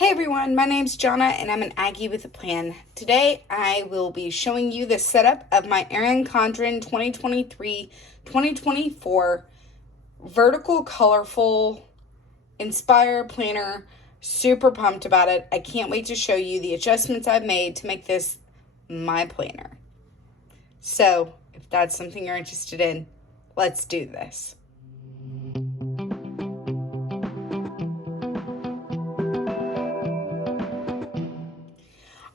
Hey everyone, my name's Jonna and I'm an Aggie with a plan. Today I will be showing you the setup of my Erin Condren 2023-2024 vertical colorful Inspire planner. Super pumped about it. I can't wait to show you the adjustments I've made to make this my planner. So if that's something you're interested in, let's do this.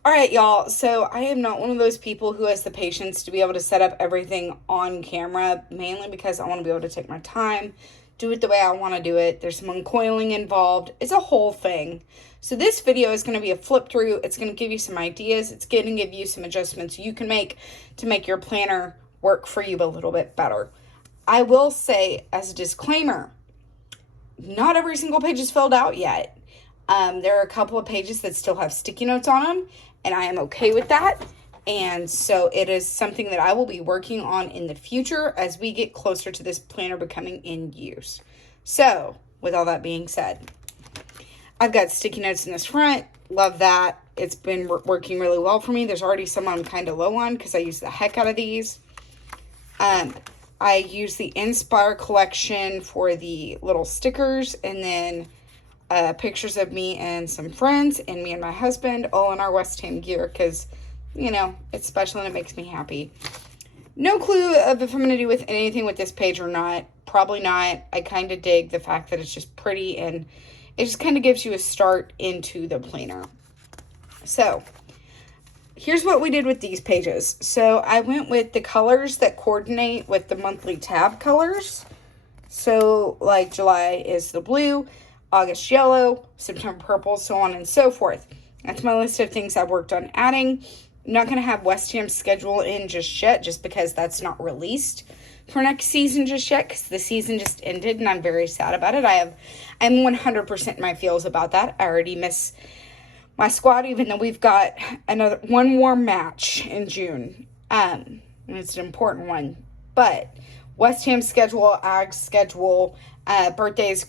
All right, y'all, so I am not one of those people who has the patience to be able to set up everything on camera, mainly because I want to be able to take my time, do it the way I want to do it. There's some uncoiling involved. It's a whole thing. So this video is going to be a flip through. It's going to give you some ideas. It's going to give you some adjustments you can make to make your planner work for you a little bit better. I will say, as a disclaimer, not every single page is filled out yet. There are a couple of pages that still have sticky notes on them, and I am okay with that. And so it is something that I will be working on in the future as we get closer to this planner becoming in use. So with all that being said, I've got sticky notes in this front. Love that. It's been working really well for me. There's already some I'm kind of low on because I use the heck out of these. I use the Inspire collection for the little stickers, and then pictures of me and some friends and me and my husband all in our West Ham gear because, you know, it's special and it makes me happy. No clue of if I'm going to do with anything with this page or not. Probably not. I kind of dig the fact that it's just pretty and it just kind of gives you a start into the planner. So here's what we did with these pages. So I went with the colors that coordinate with the monthly tab colors. So like July is the blue, August yellow, September purple, so on and so forth. That's my list of things I've worked on adding. I'm not going to have West Ham's schedule in just yet, just because that's not released for next season just yet, because the season just ended and I'm very sad about it. I'm 100% in my feels about that. I already miss my squad, even though we've got one more match in June. And it's an important one. But West Ham's schedule, Ag's schedule, birthdays,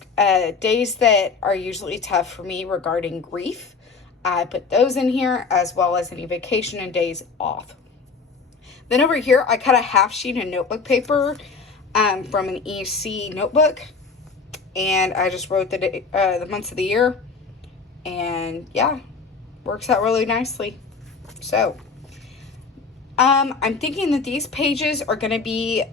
days that are usually tough for me regarding grief, I put those in here, as well as any vacation and days off. Then over here, I cut a half sheet of notebook paper from an EC notebook, and I just wrote the months of the year, and yeah, works out really nicely. So I'm thinking that these pages are going to be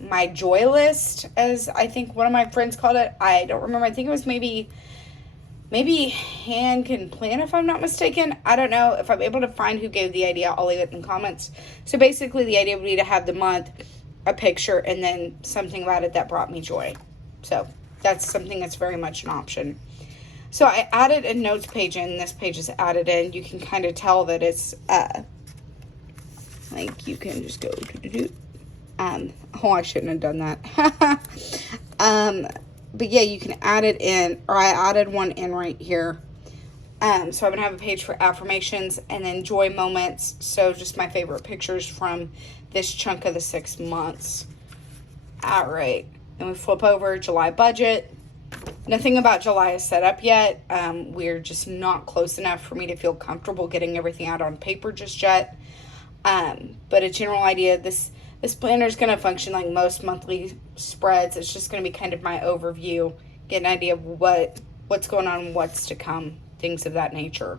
my joy list, as I think one of my friends called it. I don't remember. I think it was maybe Han Can Plan, if I'm not mistaken. I don't know. If I'm able to find who gave the idea, I'll leave it in the comments. So basically the idea would be to have the month, a picture, and then something about it that brought me joy. So that's something that's very much an option. So I added a notes page in. This page is added in. You can kind of tell that it's like you can just go oh, I shouldn't have done that. But yeah, you can add it in, or I added one in right here. So I'm going to have a page for affirmations and then joy moments. So just my favorite pictures from this chunk of the 6 months. All right. Then we flip over July budget. Nothing about July is set up yet. We're just not close enough for me to feel comfortable getting everything out on paper just yet. But a general idea, this planner is going to function like most monthly spreads. It's just going to be kind of my overview, get an idea of what's going on, what's to come, things of that nature.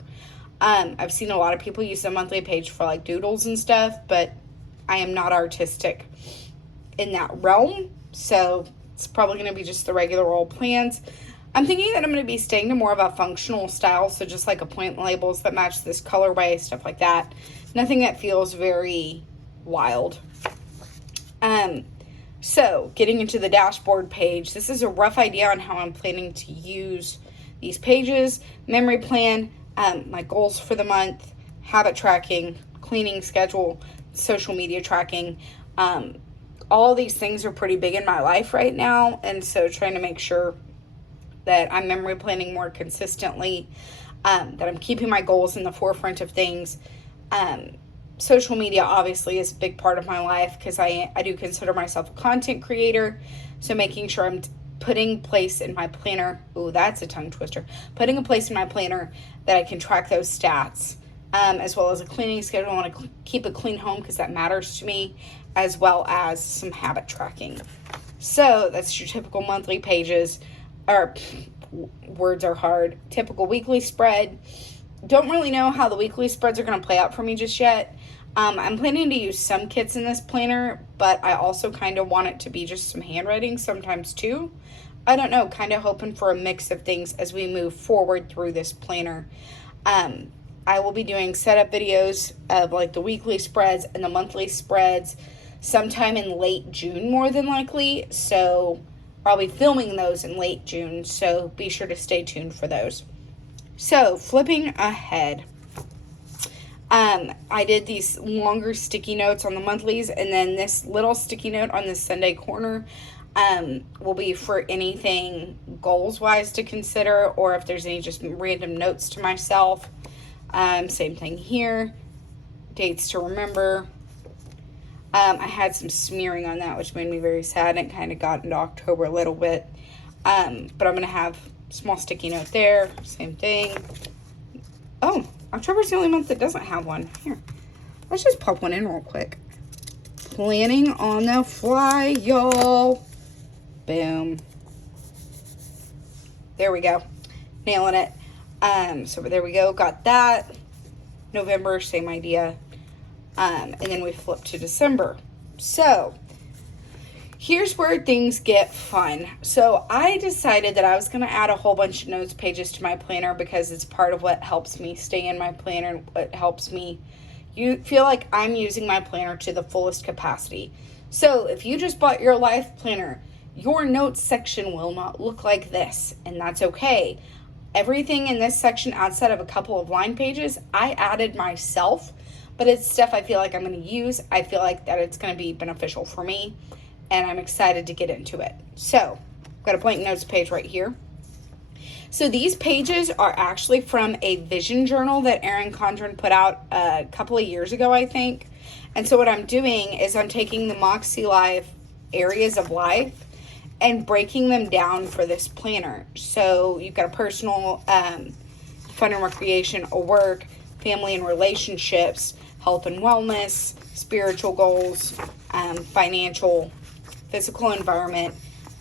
I've seen a lot of people use the monthly page for like doodles and stuff, but I am not artistic in that realm, so it's probably going to be just the regular old plans. I'm thinking that I'm going to be staying to more of a functional style, so just like appointment labels that match this colorway, stuff like that. Nothing that feels very wild. So getting into the dashboard page, this is a rough idea on how I'm planning to use these pages. Memory plan, my goals for the month, habit tracking, cleaning schedule, social media tracking. All of these things are pretty big in my life right now, and so trying to make sure that I'm memory planning more consistently, that I'm keeping my goals in the forefront of things. Social media obviously is a big part of my life because I do consider myself a content creator. So making sure I'm putting place in my planner. Ooh, that's a tongue twister. Putting a place in my planner that I can track those stats, as well as a cleaning schedule. I want to keep a clean home because that matters to me, as well as some habit tracking. So that's your typical monthly pages, or words are hard. Typical weekly spread. Don't really know how the weekly spreads are going to play out for me just yet. I'm planning to use some kits in this planner, but I also kind of want it to be just some handwriting sometimes too. I don't know, kind of hoping for a mix of things as we move forward through this planner. I will be doing setup videos of like the weekly spreads and the monthly spreads sometime in late June, more than likely. So I'll be filming those in late June, so be sure to stay tuned for those. So flipping ahead, I did these longer sticky notes on the monthlies, and then this little sticky note on the Sunday corner will be for anything goals-wise to consider, or if there's any just random notes to myself. Same thing here, dates to remember. I had some smearing on that, which made me very sad, and it kind of got into October a little bit. But I'm going to have a small sticky note there, same thing. Oh, October's the only month that doesn't have one. Here, let's just pop one in real quick. Planning on the fly, y'all. Boom. There we go. Nailing it. So there we go. Got that. November, same idea. And then we flip to December. So here's where things get fun. So I decided that I was going to add a whole bunch of notes pages to my planner because it's part of what helps me stay in my planner. What helps me feel like I'm using my planner to the fullest capacity. So if you just bought your life planner, your notes section will not look like this, and that's okay. Everything in this section outside of a couple of line pages, I added myself, but it's stuff I feel like I'm going to use. I feel like that it's going to be beneficial for me, and I'm excited to get into it. So, I've got a blank notes page right here. So these pages are actually from a vision journal that Erin Condren put out a couple of years ago, I think. And so what I'm doing is I'm taking the Moxie Life areas of life and breaking them down for this planner. So you've got a personal, fun and recreation, a work, family and relationships, health and wellness, spiritual goals, financial, physical environment,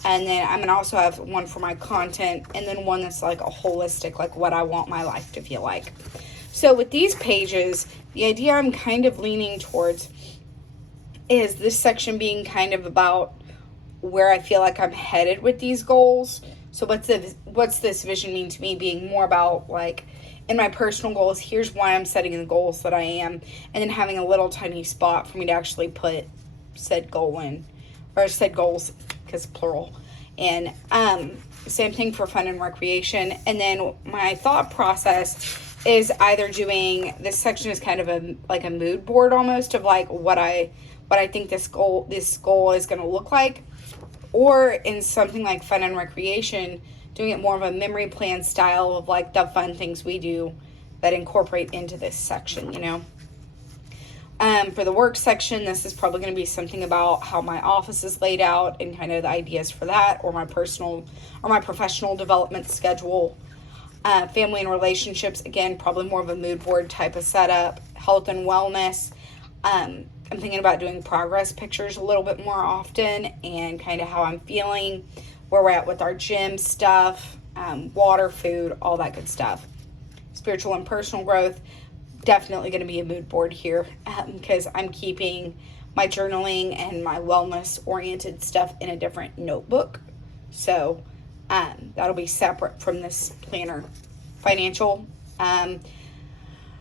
and then I'm going to also have one for my content, and then one that's like a holistic, like what I want my life to feel like. So with these pages, the idea I'm kind of leaning towards is this section being kind of about where I feel like I'm headed with these goals. So what's this vision mean to me, being more about like in my personal goals, here's why I'm setting the goals that I am, and then having a little tiny spot for me to actually put said goal in, or said goals, because plural. And same thing for fun and recreation. And then my thought process is either doing, this section is kind of a mood board almost of like what I think this goal is going to look like, or in something like fun and recreation, doing it more of a memory plan style of like the fun things we do that incorporate into this section, you know. For the work section, this is probably going to be something about how my office is laid out and kind of the ideas for that, or my personal or my professional development schedule. Family and relationships, again, probably more of a mood board type of setup. Health and wellness, I'm thinking about doing progress pictures a little bit more often and kind of how I'm feeling, where we're at with our gym stuff, water, food, all that good stuff. Spiritual and personal growth, definitely going to be a mood board here because I'm keeping my journaling and my wellness-oriented stuff in a different notebook. So that'll be separate from this planner. Financial,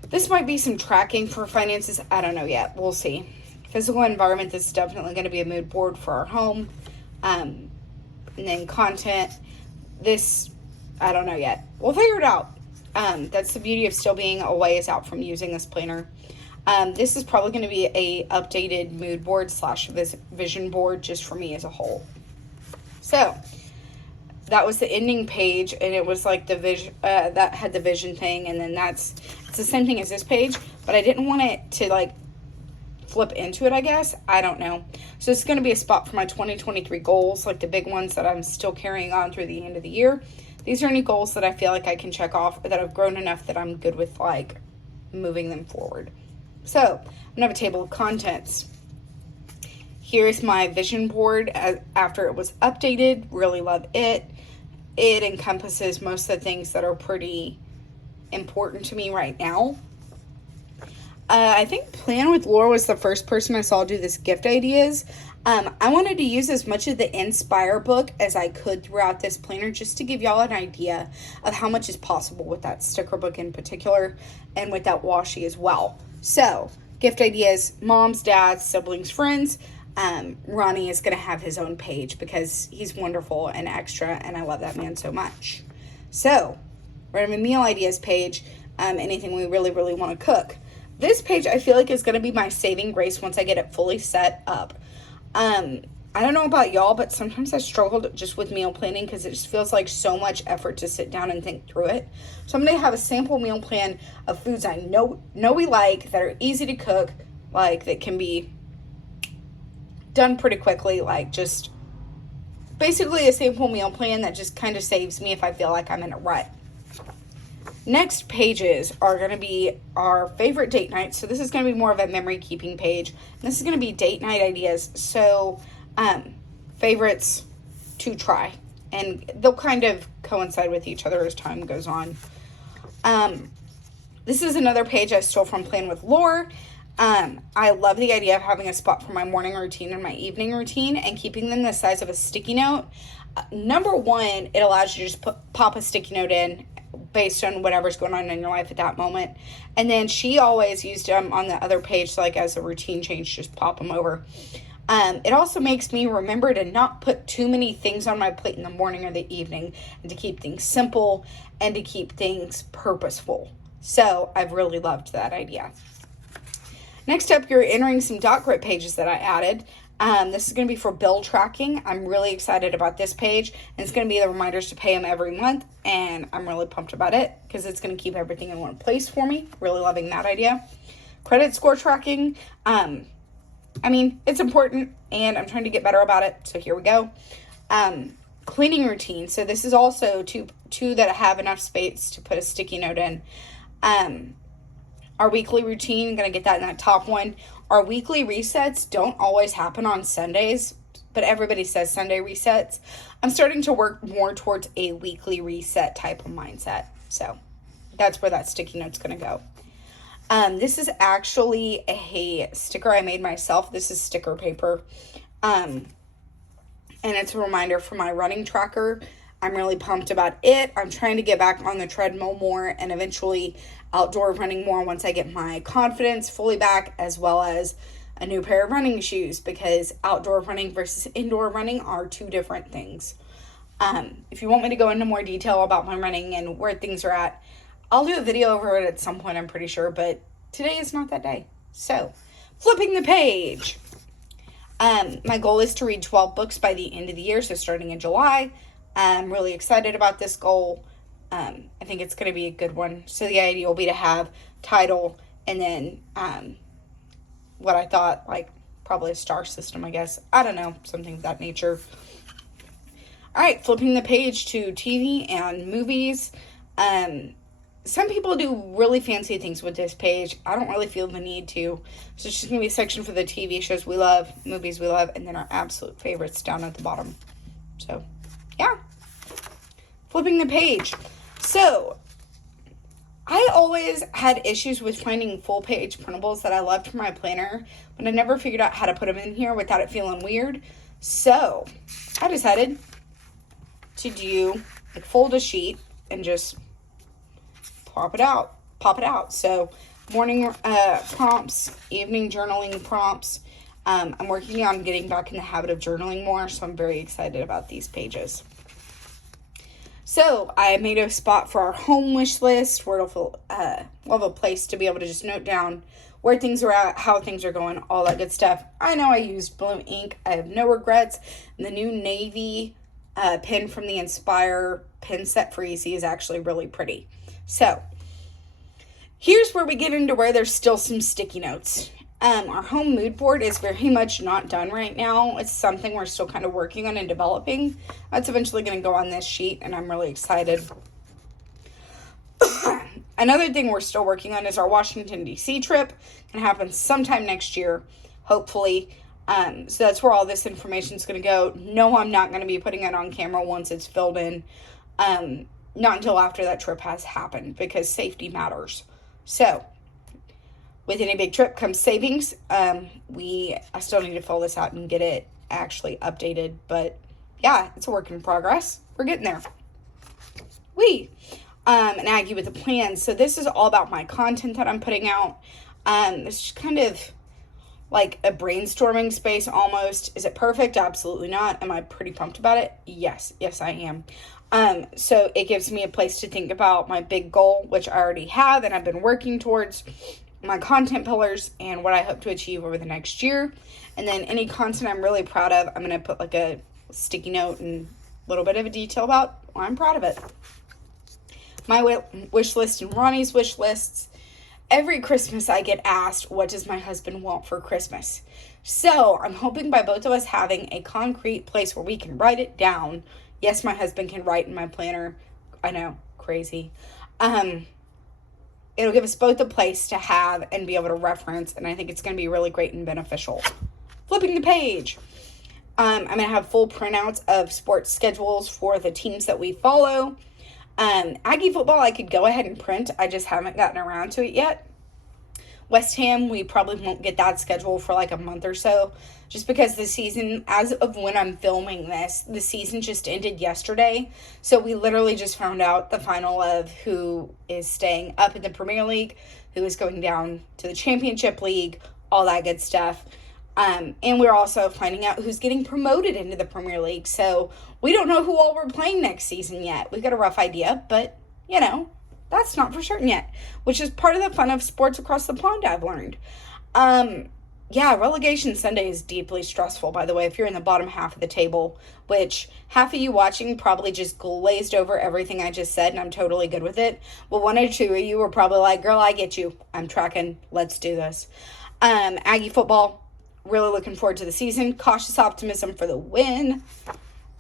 this might be some tracking for finances. I don't know yet. We'll see. Physical environment, this is definitely going to be a mood board for our home. And then content, this, I don't know yet. We'll figure it out. That's the beauty of still being a ways out from using this planner. This is probably going to be a updated mood board / vision board just for me as a whole. So that was the ending page, and it was like the vision, that had the vision thing, and then it's the same thing as this page, but I didn't want it to like flip into it, I guess. I don't know. So this is going to be a spot for my 2023 goals, like the big ones that I'm still carrying on through the end of the year. These are any goals that I feel like I can check off, or that I've grown enough that I'm good with, like, moving them forward. So I'm going to have a table of contents. Here's my vision board after it was updated. Really love it. It encompasses most of the things that are pretty important to me right now. I think Plan with Laura was the first person I saw do this gift ideas. I wanted to use as much of the Inspire book as I could throughout this planner, just to give y'all an idea of how much is possible with that sticker book in particular, and with that washi as well. So, gift ideas, moms, dads, siblings, friends. Ronnie is going to have his own page because he's wonderful and extra, and I love that man so much. So, we're going to have a meal ideas page, anything we really, really want to cook. This page I feel like is going to be my saving grace once I get it fully set up. I don't know about y'all, but sometimes I struggled just with meal planning because it just feels like so much effort to sit down and think through it. So I'm going to have a sample meal plan of foods I know we like, that are easy to cook, like that can be done pretty quickly, like just basically a sample meal plan that just kind of saves me if I feel like I'm in a rut. Next pages are going to be our favorite date nights. So this is going to be more of a memory keeping page. And this is going to be date night ideas. So favorites to try. And they'll kind of coincide with each other as time goes on. This is another page I stole from Plan with Lore. I love the idea of having a spot for my morning routine and my evening routine and keeping them the size of a sticky note. Number one, it allows you to just pop a sticky note in based on whatever's going on in your life at that moment. And then she always used them on the other page, so like as a routine change, just pop them over. It also makes me remember to not put too many things on my plate in the morning or the evening, and to keep things simple and to keep things purposeful. So I've really loved that idea. Next up, you're entering some dot grid pages that I added. This is going to be for bill tracking. I'm really excited about this page, and it's going to be the reminders to pay them every month, and I'm really pumped about it because it's going to keep everything in one place for me. Really loving that idea. Credit score tracking. I mean, it's important, and I'm trying to get better about it, so here we go. Cleaning routine. So this is also two that have enough space to put a sticky note in. Our weekly routine, I'm going to get that in that top one. Our weekly resets don't always happen on Sundays, but everybody says Sunday resets. I'm starting to work more towards a weekly reset type of mindset. So that's where that sticky note's going to go. This is actually a sticker I made myself. This is sticker paper. And it's a reminder for my running tracker. I'm really pumped about it. I'm trying to get back on the treadmill more and eventually outdoor running more once I get my confidence fully back, as well as a new pair of running shoes, because outdoor running versus indoor running are two different things. If you want me to go into more detail about my running and where things are at, I'll do a video over it at some point, I'm pretty sure, but today is not that day. So, flipping the page. My goal is to read 12 books by the end of the year, so starting in July. I'm really excited about this goal. I think it's going to be a good one. So the idea will be to have title and then what I thought, like probably a star system, I guess. I don't know, something of that nature. All right, flipping the page to TV and movies. Some people do really fancy things with this page. I don't really feel the need to. So it's just going to be a section for the TV shows we love, movies we love, and then our absolute favorites down at the bottom. So, yeah. Flipping the page. So, I always had issues with finding full page printables that I loved for my planner, but I never figured out how to put them in here without it feeling weird. So, I decided to do, like, fold a sheet and just pop it out. So, morning prompts, evening journaling prompts. I'm working on getting back in the habit of journaling more, so I'm very excited about these pages. So I made a spot for our home wish list where we'll have a place to be able to just note down where things are at, how things are going, all that good stuff. I know I used blue ink. I have no regrets. And the new navy pen from the Inspire pen set for easy is actually really pretty. So here's where we get into where there's still some sticky notes. Our home mood board is very much not done right now. It's something we're still kind of working on and developing. That's eventually going to go on this sheet, and I'm really excited. Another thing we're still working on is our Washington, D.C. trip. It's going to happen sometime next year, hopefully. So that's where all this information is going to go. No, I'm not going to be putting it on camera once it's filled in. Not until after that trip has happened, because safety matters. So, with any big trip comes savings. I still need to fill this out and get it actually updated. But, yeah, it's a work in progress. We're getting there. An Aggie with a plan. So this is all about my content that I'm putting out. It's just kind of like a brainstorming space almost. Is it perfect? Absolutely not. Am I pretty pumped about it? Yes, I am. So it gives me a place to think about my big goal, which I already have and I've been working towards, my content pillars and what I hope to achieve over the next year. And then any content I'm really proud of, I'm going to put like a sticky note and a little bit of a detail about why I'm proud of it. My wish list and Ronnie's wish lists. Every Christmas I get asked, what does my husband want for Christmas? So I'm hoping by both of us having a concrete place where we can write it down. Yes, my husband can write in my planner. I know, crazy. It'll give us both a place to have and be able to reference, and I think it's going to be really great and beneficial. Flipping the page. I'm going to have full printouts of sports schedules for the teams that we follow. Aggie football, I could go ahead and print. I just haven't gotten around to it yet. West Ham, we probably won't get that schedule for like a month or so, just because the season, as of when I'm filming this, the season just ended yesterday. So we literally just found out the final of who is staying up in the Premier League, who is going down to the Championship League, all that good stuff. And we're also finding out who's getting promoted into the Premier League. So we don't know who all we're playing next season yet. We got a rough idea, but, you know, that's not for certain yet, which is part of the fun of sports across the pond, I've learned. Yeah, relegation Sunday is deeply stressful, by the way, if you're in the bottom half of the table, which half of you watching probably just glazed over everything I just said, and I'm totally good with it. Well, one or two of you were probably like, girl, I get you. I'm tracking. Let's do this. Aggie football. Really looking forward to the season. Cautious optimism for the win.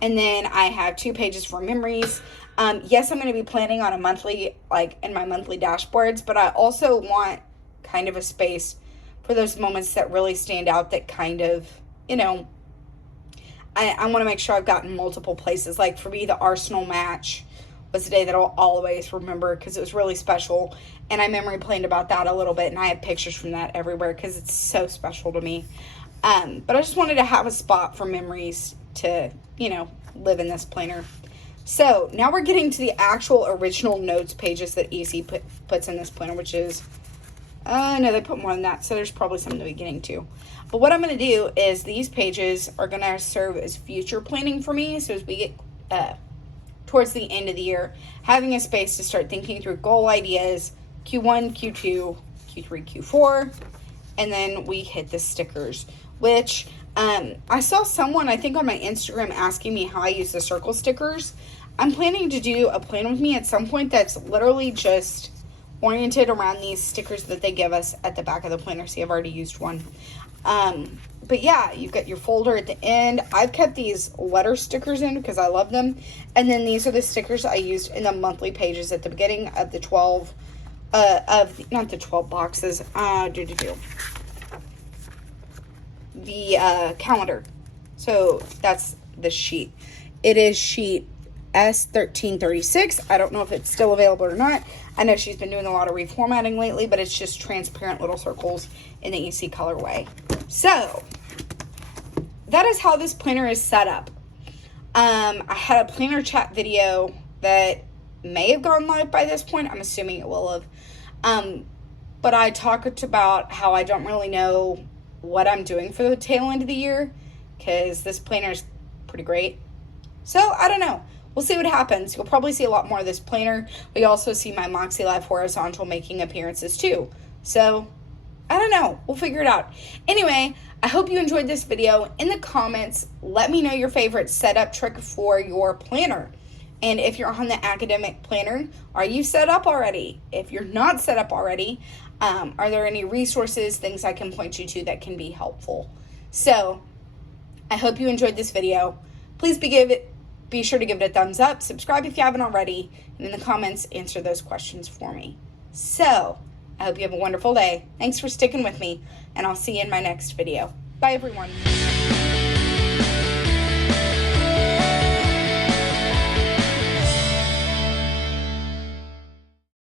And then I have 2 pages for memories. Yes, I'm going to be planning on a monthly, like in my monthly dashboards, but I also want kind of a space for those moments that really stand out that kind of, you know, I want to make sure I've gotten multiple places. Like for me, the Arsenal match was a day that I'll always remember because it was really special. And I memory planed about that a little bit, and I have pictures from that everywhere because it's so special to me. But I just wanted to have a spot for memories to, you know, live in this planner. So now we're getting to the actual original notes pages that EC puts in this planner, which is, no, they put more than that, so there's probably something to be getting to. But what I'm going to do is these pages are going to serve as future planning for me. So as we get towards the end of the year, having a space to start thinking through goal ideas, Q1, Q2, Q3, Q4, and then we hit the stickers, which I saw someone, I think on my Instagram, asking me how I use the circle stickers. I'm planning to do a plan with me at some point that's literally just oriented around these stickers that they give us at the back of the planner. See, I've already used one. But yeah, you've got your folder at the end. I've kept these letter stickers in because I love them. And then these are the stickers I used in the monthly pages at the beginning of the 12, not the 12 boxes, the calendar. So that's the sheet. It is sheet S1336. I don't know if it's still available or not. I know she's been doing a lot of reformatting lately, but it's just transparent little circles in the EC colorway. So that is how this planner is set up. I had a planner chat video that may have gone live by this point. I'm assuming it will have. But I talked about how I don't really know what I'm doing for the tail end of the year because this planner is pretty great. So I don't know. We'll see what happens. You'll probably see a lot more of this planner. We also see my Moxie Live Horizontal making appearances too. So I don't know. We'll figure it out. Anyway, I hope you enjoyed this video. In the comments, let me know your favorite setup trick for your planner. And if you're on the academic planner, are you set up already? If you're not set up already, are there any resources, things I can point you to that can be helpful? So I hope you enjoyed this video. Please be sure to give it a thumbs up, subscribe if you haven't already, and in the comments, answer those questions for me. So I hope you have a wonderful day. Thanks for sticking with me, and I'll see you in my next video. Bye, everyone.